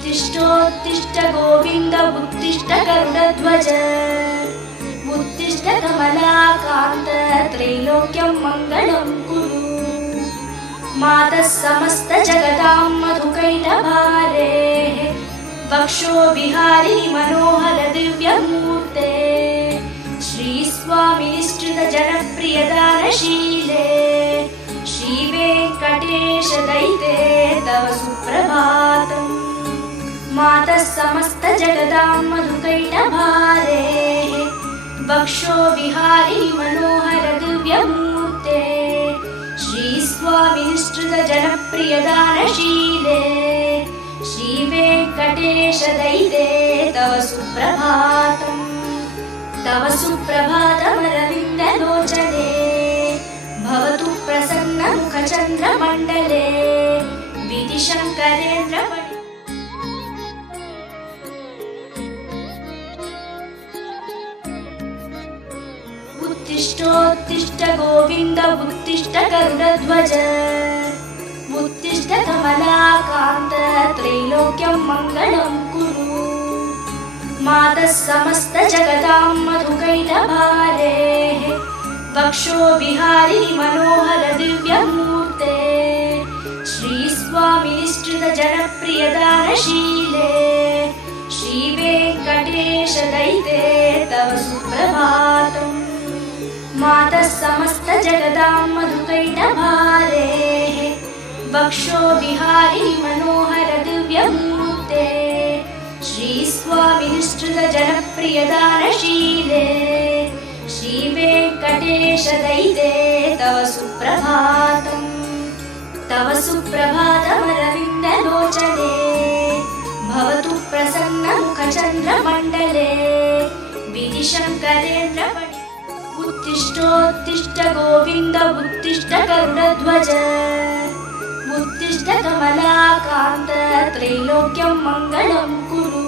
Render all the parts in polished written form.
उत्तिष्ठोत्तिष्ठ गोविन्द उत्तिष्ठ गरुडध्वज उत्तिष्ठ कमलाकान्त त्रैलोक्यं मङ्गलं कुरु। मातः समस्त जगदां मधुकैटभारेः वक्षो विहारी मनोहर दिव्यमूर्ते श्रीस्वामिनिश्चित जनप्रियदानशीले श्रीवेङ्कटेश दैते तव सुप्रभातम्। मातः समस्त जगदां मधुकैटभारेः वक्षो विहारी मनोहर दिव्यमूर्ते श्रीस्वामिनिश्चित जनप्रियदानशीले श्रीवेङ्कटेश दैते तव सुप्रभातम्। तव सुप्रभातमरविन्दलोचने भवतु प्रसन्नमुखचन्द्रमण्डले विधिशङ्करेन्द्र उत्तिष्ठोत्तिष्ठ गोविन्द उत्तिष्ठ गरुडध्वज उत्तिष्ठ कमलाकान्त त्रैलोक्यं मङ्गलं कुरु। मातः समस्त जगदां मधुकैटभारेः वक्षो विहारी मनोहर दिव्यमूर्ते श्रीस्वामिनिश्चित जनप्रियदानशीले श्रीवेङ्कटेश दैते तव सुप्रभातम्। मातः समस्त जगदां मधुकैटभारेः वक्षो विहारी मनोहर दिव्यमूर्ते श्रीस्वामिनिश्चित जनप्रियदानशीले श्रीवेङ्कटेश दैते तव सुप्रभातम्। तव सुप्रभातमरविन्दलोचने भवतु प्रसन्नमुखचन्द्रमण्डले विधिशङ्करेन्द्र उत्तिष्ठोत्तिष्ठ गोविन्द उत्तिष्ठ गरुडध्वज उत्तिष्ठ कमलाकान्त त्रैलोक्यं मङ्गलं कुरु।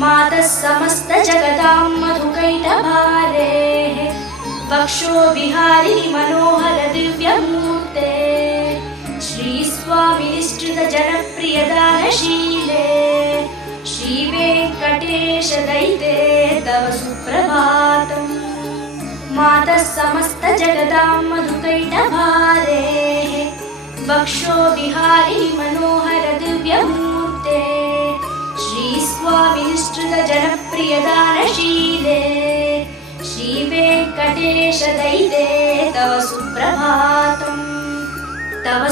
मातः समस्त जगदां मधुकैटभारेः वक्षो विहारी मनोहर दिव्यमूर्ते श्रीस्वामिनिश्चित जनप्रियदानशीले श्रीवेङ्कटेश दैते तव सुप्रभातम्। मातः समस्त जगदां मधुकैटभारेः वक्षो विहारी मनोहर दिव्यमूर्ते श्रीस्वामिनिश्चित जनप्रियदानशीले श्रीवेङ्कटेश दैते तव सुप्रभातम्। तव